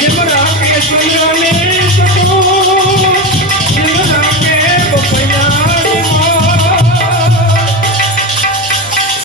Segura, segura.